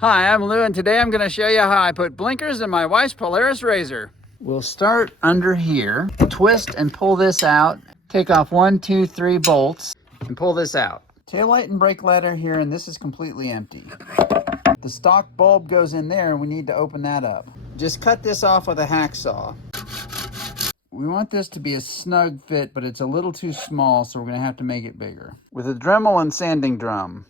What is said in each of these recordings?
Hi, I'm Lou, and today I'm going to show you how I put blinkers in my wife's Polaris razor. We'll start under here, twist and pull this out, take off 1, 2, 3 bolts, and pull this out. Taillight and brake ladder here, and this is completely empty. The stock bulb goes in there, and we need to open that up. Just cut this off with a hacksaw. We want this to be a snug fit, but it's a little too small, so we're going to have to make it bigger. With a Dremel and sanding drum.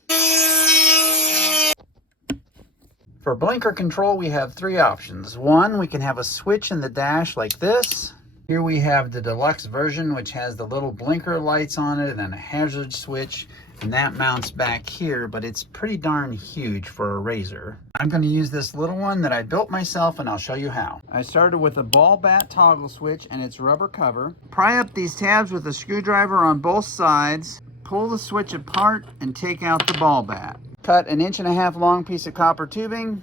For blinker control, we have 3 options. 1, we can have a switch in the dash like this. Here we have the deluxe version, which has the little blinker lights on it and then a hazard switch, and that mounts back here, but it's pretty darn huge for a razor. I'm going to use this little one that I built myself, and I'll show you how. I started with a ball bat toggle switch and its rubber cover. Pry up these tabs with a screwdriver on both sides, pull the switch apart, and take out the ball bat. Cut an 1.5 inch long piece of copper tubing.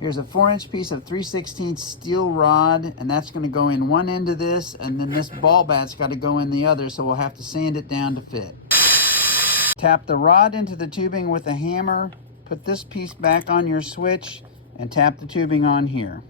Here's a 4-inch piece of 3/16 steel rod, and that's going to go in one end of this, and then this ball bat's got to go in the other, so we'll have to sand it down to fit. Tap the rod into the tubing with a hammer, put this piece back on your switch, and tap the tubing on here.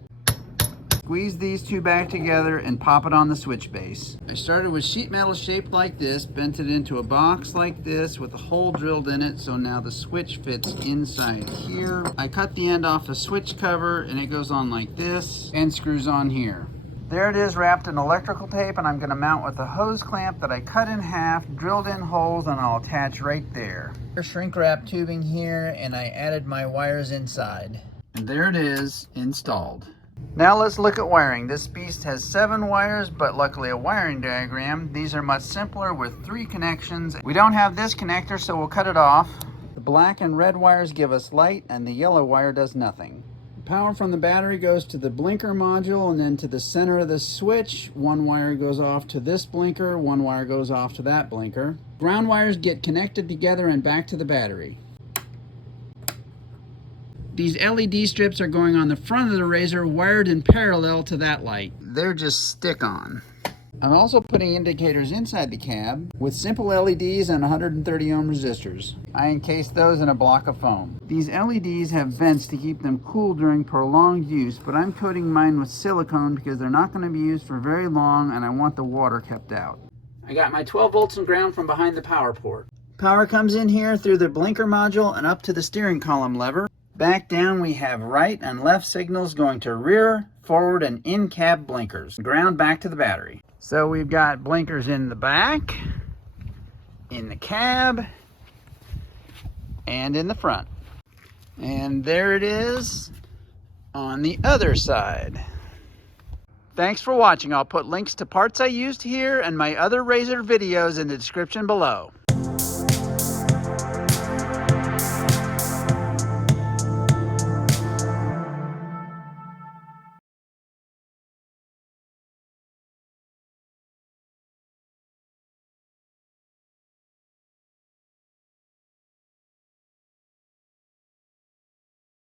Squeeze these 2 back together and pop it on the switch base. I started with sheet metal shaped like this, bent it into a box like this with a hole drilled in it, so now the switch fits inside here. I cut the end off the switch cover and it goes on like this and screws on here. There it is, wrapped in electrical tape, and I'm going to mount with a hose clamp that I cut in half, drilled in holes, and I'll attach right there. Shrink wrap tubing here, and I added my wires inside. And there it is, installed. Now let's look at wiring. This beast has 7 wires, but luckily a wiring diagram. These are much simpler with 3 connections. We don't have this connector, so we'll cut it off. The black and red wires give us light, and the yellow wire does nothing. Power from the battery goes to the blinker module and then to the center of the switch. 1 wire goes off to this blinker, 1 wire goes off to that blinker. Ground wires get connected together and back to the battery. These LED strips are going on the front of the razor, wired in parallel to that light. They're just stick-on. I'm also putting indicators inside the cab with simple LEDs and 130 ohm resistors. I encased those in a block of foam. These LEDs have vents to keep them cool during prolonged use, but I'm coating mine with silicone because they're not going to be used for very long and I want the water kept out. I got my 12 volts and ground from behind the power port. Power comes in here through the blinker module and up to the steering column lever. Back down we have right and left signals going to rear, forward, and in-cab blinkers. Ground back to the battery. So we've got blinkers in the back, in the cab, and in the front. And there it is on the other side. Thanks for watching. I'll put links to parts I used here and my other razor videos in the description below.